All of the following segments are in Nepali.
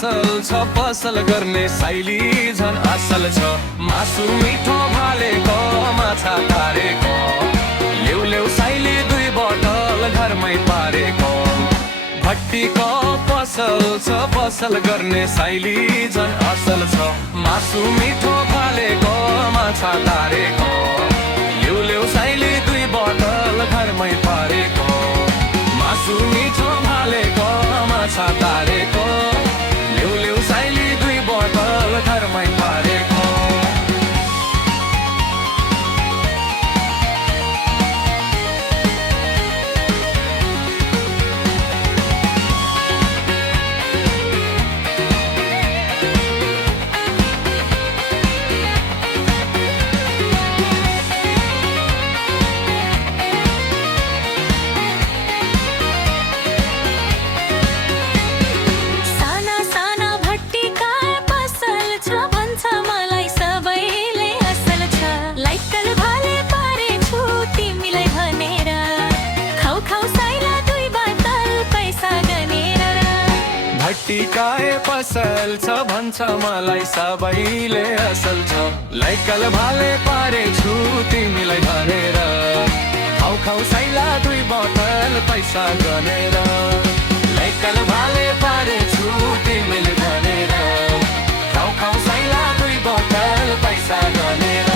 पसल छ पसल गर्ने शैली झन् असल छ। मासु मिठो भालेको माछा तारेको ल्याउ ल्याउ साइली 2 बोतल घरमै पारेको। भट्टीको पसल छ पसल गर्ने शैली झन् असल छ। मासु मिठो भालेको माछा तारेको ल्याउ ल्याउ साइली 2 बोतल घरमै पारेको। मासु मिठो भालेको माछा तारेको ल्याउ ल्याउ साइली 2 बोतल घरमै पारेको। भट्टीकाए पसल छ भन्छ मलाई सबैले असल छ। लैकल भाले पारे छु तिमीलाई भनेर खाउ खाउ साइला 2 बोतल पैसा गनेर। लैकल भाले पारे छु तिमीले भनेर खाउ खाउ साइला 2 बोतल पैसा गनेर।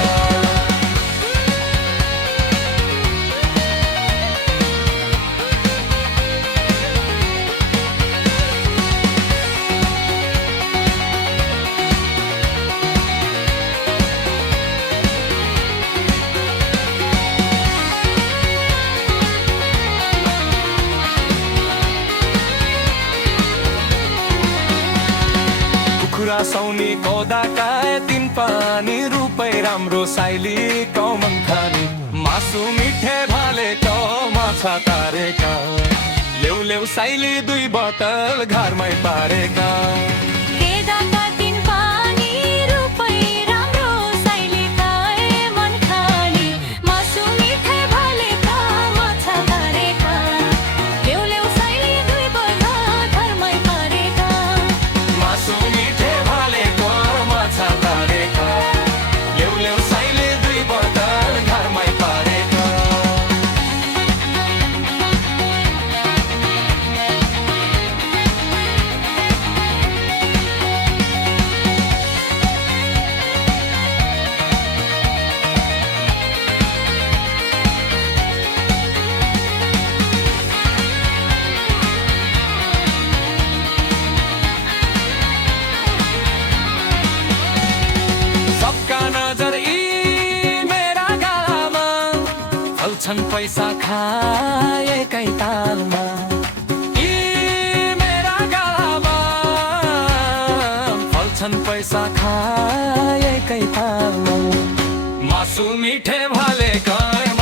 कुखुरा सौनी कोदाका 3 पानी रुपै राम्रो साइली कौमन खानी। मासु मिठे भालेको माछा तारेका ल्याउ ल्याउ साइली 2 बोतल घरमै पारेका। छन् पैसा खाएकै तालमा यी मेरा गालामा फल्छन् पैसा खाएकै तालमा। मासु मिठे भालेकै